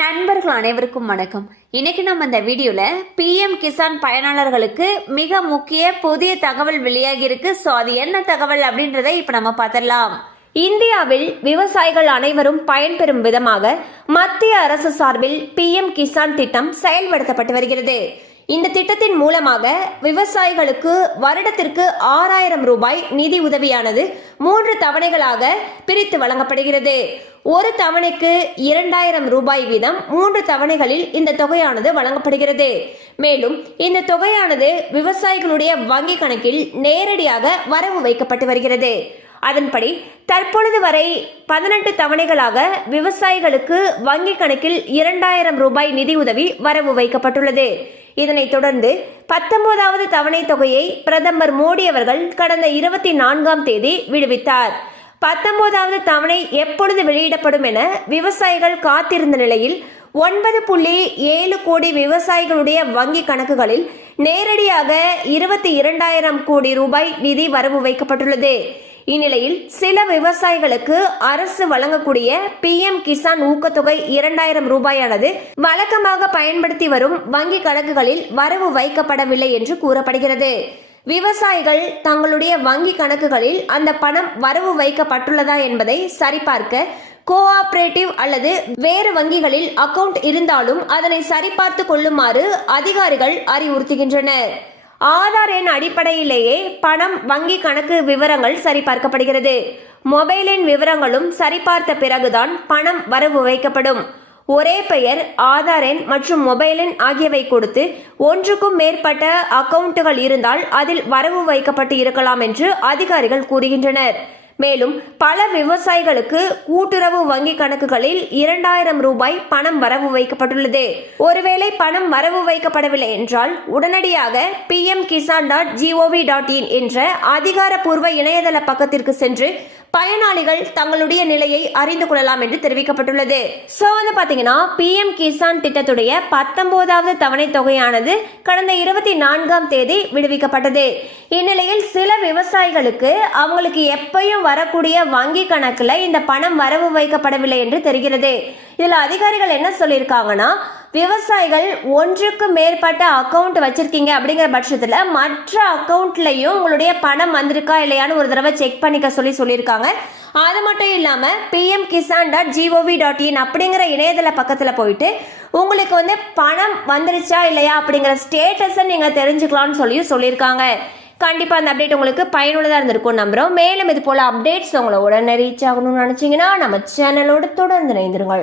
நண்பர்கள் அனைவருக்கும் வணக்கம். இன்னைக்கு நம்ம இந்த வீடியோல பிஎம் கிசான் பயனாளர்களுக்கு மிக முக்கிய புதிய தகவல் வெளியாகி இருக்கு. ஸோ அது என்ன தகவல் அப்படின்றத இப்ப நம்ம பார்த்துடலாம். இந்தியாவில் விவசாயிகள் அனைவரும் பயன்பெறும் விதமாக மத்திய அரசு சார்பில் பிஎம் கிசான் திட்டம் செயல்படுத்தப்பட்டு வருகிறது. இந்த திட்டத்தின் மூலமாக விவசாயிகளுக்கு வருடத்திற்கு ஆறாயிரம் ரூபாய் நிதி உதவியானது மூன்று தவணைகளாக பிரித்து வழங்கப்படுகிறது. ஒரு தவணைக்கு இரண்டாயிரம் ரூபாய் வீதம் மூன்று தவணைகளில் இந்த தொகையானது வழங்கப்படுகிறது. மேலும் இந்த தொகையானது விவசாயிகளுடைய வங்கி கணக்கில் நேரடியாக வரவு வைக்கப்பட்டு வருகிறது. அதன்படி தற்பொழுது வரை பதினெட்டு தவணைகளாக விவசாயிகளுக்கு வங்கி கணக்கில் இரண்டாயிரம் ரூபாய் நிதியுதவி வரவு வைக்கப்பட்டுள்ளது. இதனைத் தொடர்ந்து பத்தொன்பதாவது தவணை தொகையை பிரதமர் மோடி அவர்கள் கடந்த இருபத்தி நான்காம் தேதி விடுவித்தார். பத்தொன்பதாவது தவணை எப்பொழுது வெளியிடப்படும் என விவசாயிகள் காத்திருந்த நிலையில் ஒன்பது புள்ளி ஏழு கோடி விவசாயிகளுடைய வங்கி கணக்குகளில் நேரடியாக இருபத்தி இரண்டாயிரம் கோடி ரூபாய் நிதி வரவு வைக்கப்பட்டுள்ளது. இந்நிலையில் சில விவசாயிகளுக்கு அரசு வழங்கக்கூடிய பிஎம் கிசான் ஊக்கத்தொகை இரண்டாயிரம் ரூபாயானது வழக்கமாக பயன்படுத்தி வரும் வங்கி கணக்குகளில் வரவு வைக்கப்படவில்லை என்று கூறப்படுகிறது. விவசாயிகள் தங்களுடைய வங்கி கணக்குகளில் அந்த பணம் வரவு வைக்கப்பட்டுள்ளதா என்பதை சரிபார்க்க கோஆபரேட்டிவ் அல்லது வேறு வங்கிகளில் அக்கவுண்ட் இருந்தாலும் அதனை சரிபார்த்து கொள்ளுமாறு அதிகாரிகள் அறிவுறுத்துகின்றனர். ஆதார் எண் அடிப்படையிலேயே பணம் வங்கி கணக்கு விவரங்கள் சரிபார்க்கப்படுகிறது. மொபைல் எண் விவரங்களும் சரிபார்த்த பிறகுதான் பணம் வரவு வைக்கப்படும். ஒரே பெயர் ஆதார் எண் மற்றும் மொபைல் எண் ஆகியவை கொடுத்து ஒன்றுக்கும் மேற்பட்ட அக்கவுண்டுகள் இருந்தால் அதில் வரவு வைக்கப்பட்டு இருக்கலாம் என்று அதிகாரிகள் கூறுகின்றனர். மேலும் பல விவசாயிகளுக்கு கூட்டுறவு வங்கி கணக்குகளில் இரண்டாயிரம் ரூபாய் பணம் வரவு வைக்கப்பட்டுள்ளது. ஒருவேளை பணம் வரவு வைக்கப்படவில்லை என்றால் உடனடியாக P M Kisan dot GOV dot in என்ற அதிகாரப்பூர்வ இணையதள பக்கத்திற்கு சென்று பயனாளிகள் தங்களுடைய நிலையை அறிந்து கொள்ளலாம் என்று தெரிவிக்கப்பட்டுள்ளது. சோ வந்து பாத்தீங்கன்னா பிஎம் கிசான் திட்டத்துடைய பத்தொன்பதாவது தவணை தொகையானது கடந்த இருபத்தி நான்காம் தேதி விடுவிக்கப்பட்டது. இந்நிலையில் சில விவசாயிகளுக்கு அவங்களுக்கு எப்பயும் வரக்கூடிய வங்கி கணக்குல இந்த பணம் வரவு வைக்கப்படவில்லை என்று தெரிகிறது. இதுல அதிகாரிகள் என்ன சொல்லியிருக்காங்கன்னா விவசாயிகள் ஒன்றுக்கு மேற்பட்ட அக்கவுண்ட் வச்சிருக்கீங்க அப்படிங்கிற பட்சத்தில் மற்ற அக்கௌண்ட்லேயும் உங்களுடைய பணம் வந்திருக்கா இல்லையான்னு ஒரு தடவை செக் பண்ணிக்க சொல்லி சொல்லியிருக்காங்க. அது மட்டும் இல்லாமல் PM Kisan dot GOV dot in அப்படிங்கிற இணையதள பக்கத்தில் போயிட்டு உங்களுக்கு வந்து பணம் வந்துருச்சா இல்லையா அப்படிங்கிற ஸ்டேட்டஸை நீங்கள் தெரிஞ்சுக்கலாம்னு சொல்லியும் சொல்லியிருக்காங்க. கண்டிப்பாக அந்த அப்டேட் உங்களுக்கு பயனுள்ளதாக இருந்திருக்கும் நம்புகிறோம் மேலும் இது போல் அப்டேட்ஸ் உங்களை உடனே ரீச் ஆகணும்னு நினச்சிங்கன்னா நம்ம சேனலோடு தொடர்ந்து இணைந்திருங்கள்.